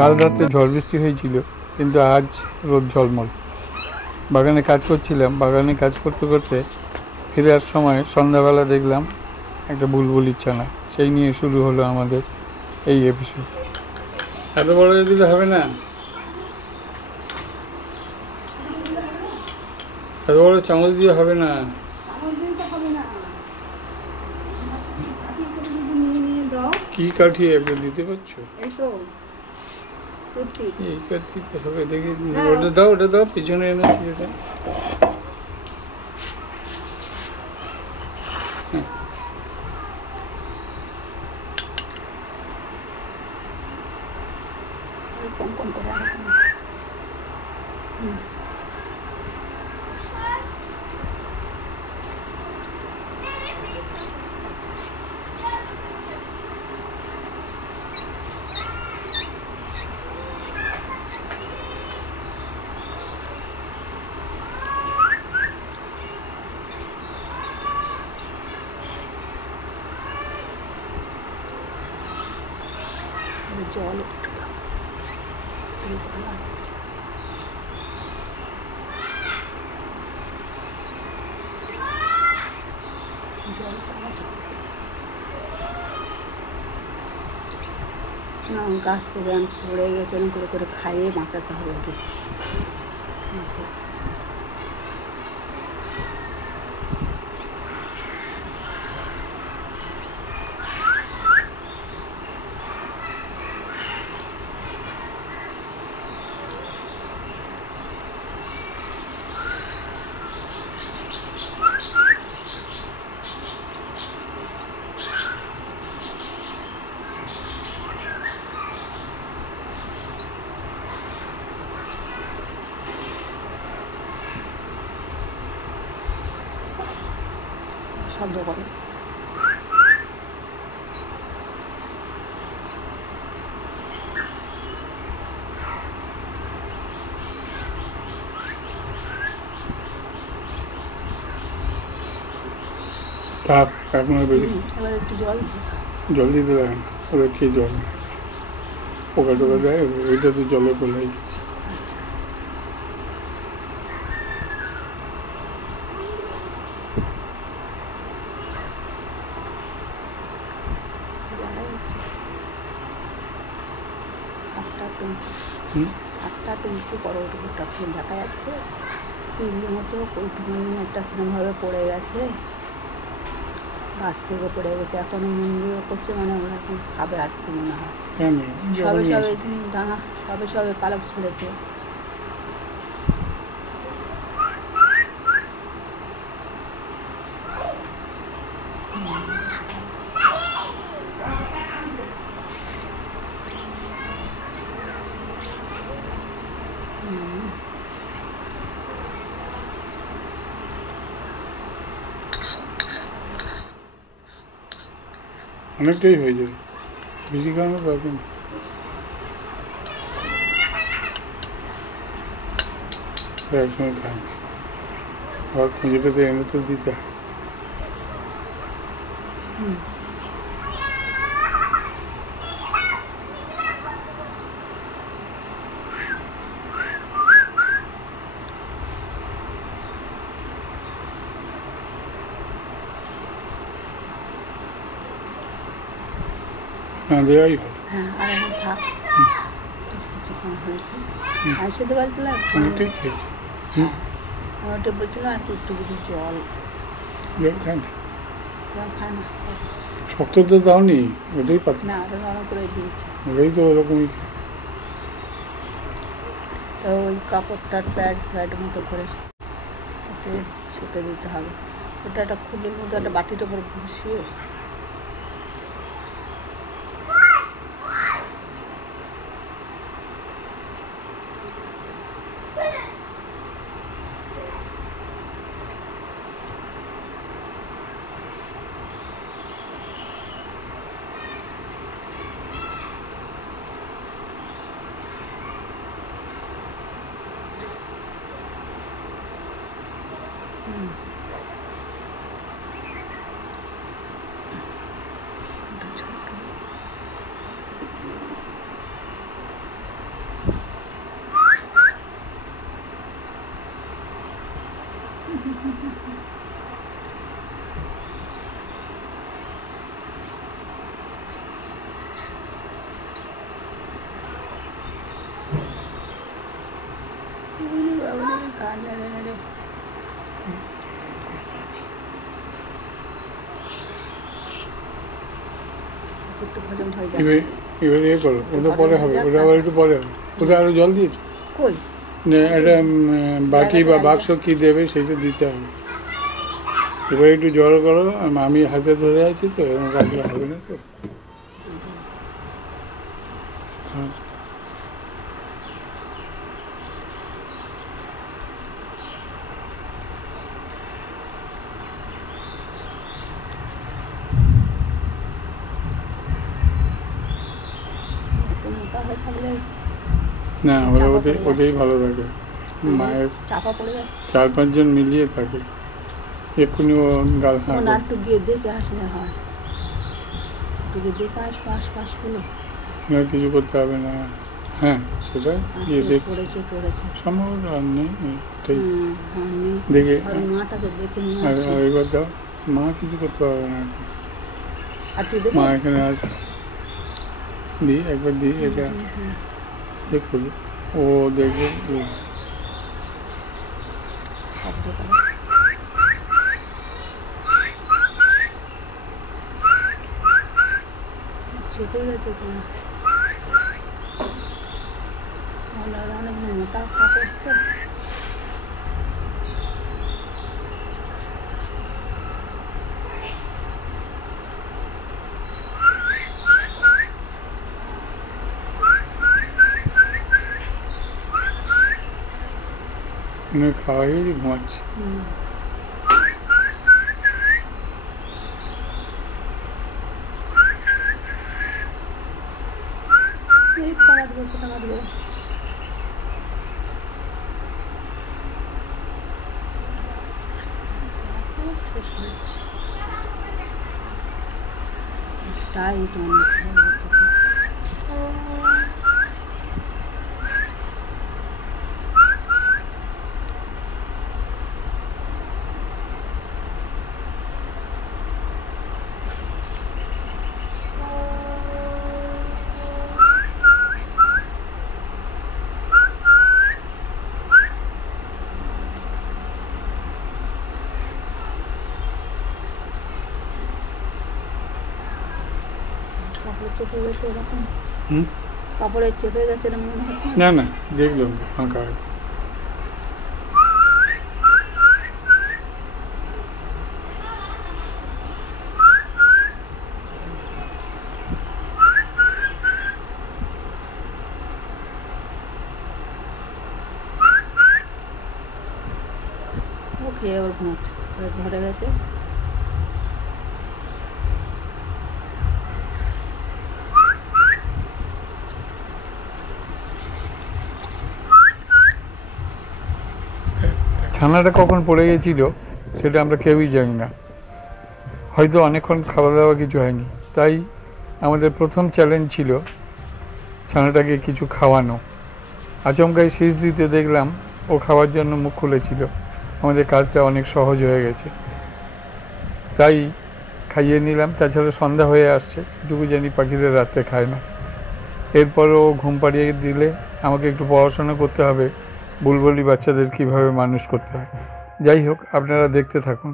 কাল রাতে ঝড় বৃষ্টি হয়েছিল, কিন্তু আজ রোদ ঝলমল। বাগানে কাজ করছিলাম, বাগানে কাজ করতে করতে ফেরার সময় সন্ধ্যাবেলা দেখলাম একটা বুলবুলির ছানা। সেই নিয়ে শুরু হলো আমাদের এই এপিসোড। এত বড় দিলে হবে না, এত বড় চামচ দিয়ে হবে না। কি কাঠিয়ে একটা দিতে পারছো? এই কাঠিতে হবে, দেখি। ওটা দাও পিছনে এনে এটা। জল গাছ থেকে পড়ে গেছে, করে করে খাইয়ে বাঁচাতে হবে কি। শব্দ করে থাক, এখন বেশি এবার একটু জল দিতে লাগে না। ওদের খেয়ে জল পোকা টোকা দেয়, ওইটা তো জলে কোলাই। হাতটা একটু বড় ওটা দেখা যাচ্ছে তিনজনের মতো ওইটুকুনি একটা সেরকমভাবে পড়ে গেছে, গাছ থেকে পড়ে গেছে। এখন মন্দির করছে, মানে ওরা এখন খাবে আর কি মনে হয়। সবে সবে ডাঙা সবে পালক ছেড়েছে। অনেকটাই হয়ে যাবে, বেশি খাওয়ানো দরকার নেই। একসঙ্গে খাই, আবার খুঁজে পেতে এনে তো দিতে হয়। হ্যাঁ, দেওয়াই ভালো। হ্যাঁ, আর এখন থাক, কিছুক্ষণ হয়েছে। আর সেটা বলছিলাম অনেকটাই খেয়েছি। ওটা বলছিলাম আর একটু কিছু জল খায় না, জল খায় না, শক্ত তো দাওনি, ওটাই পাতা না ওটা নরম করে দিয়েছে। ওটাই তো ওরকমই। তো ওই কাপড়টার প্যাড মতো করে ওতে শুকে দিতে হবে। ওটা একটা খুদের মধ্যে একটা বাটির ওপর বসিয়ে একটু হজম হয়ে এবার যাবে। এবার এ করো, ওটা পরে হবে, ওটা আবার একটু পরে হবে। ওটা আরও জল দিই, কই একটা বাটি বা বাক্স কি দেবে সেটা দিতে হবে। এবার একটু জল করো, আমি হাতে ধরে আছি তো, এরকম রাখলে হবে না তো। হ্যাঁ। এত মোটা হয়ে থাকলে না, ওরা ওতেই ভালো থাকে। মায়ের চাপা পড়ে যাচ্ছে। 4-5 জন মিলিয়ে থাকে, এক্ষুনি ও গাল ও হাঁ না, একটু গিয়ে দেখে আসলে হয়, একটু গিয়ে দেখে আসবো আশপাশগুলো। না, কিছু করতে হবে না। হ্যাঁ, সেটা গিয়ে দেখছি, পড়েছে সম্ভবত আর নেই, ঠিক আমি দেখে। আর মাটাকে দেখে নিয়ে আর আসবো। আর এবার দাও, মা কিছু করতে পারবে না এখন। আর তুই দেখে মা এখানে আছে, দিই একবার, দিই এটা দেখুন, ও দেখবে শব্দ করে। চেপে গেছে কিনা, অনেক মোটা কাপড় তো। খাওয়া হয়ে গেছে, ঘুমাচ্ছে। এই টাকা দেবো, টাকা দেবো। টাইট অনেক হয়ে গেছে। কাপড় চেপে গেছে এরকম, হুম, কাপড়ের চেপে গেছে এরকম মনে হচ্ছে। না না, দেখলাম তো ফাঁকা আছে। ও খেয়ে ওর ঘুমাচ্ছে, ধরে গেছে। ছানাটা কখন পড়ে গেছিল সেটা আমরা কেউই জানি না, হয়তো অনেকক্ষণ খাওয়া দাওয়া কিছু হয়নি। তাই আমাদের প্রথম চ্যালেঞ্জ ছিল ছানাটাকে কিছু খাওয়ানো। আচমকাই শীষ দিতে দেখলাম ও খাওয়ার জন্য মুখ খুলেছিল, আমাদের কাজটা অনেক সহজ হয়ে গেছে। তাই খাইয়ে নিলাম। তাছাড়া সন্ধ্যা হয়ে আসছে, যেটুকু জানি পাখিদের রাত্রে খায় না। এরপরও ঘুম পাড়িয়ে দিলে আমাকে একটু পড়াশোনা করতে হবে, বুলবুলি বাচ্চাদের কীভাবে মানুষ করতে হয়। যাই হোক, আপনারা দেখতে থাকুন।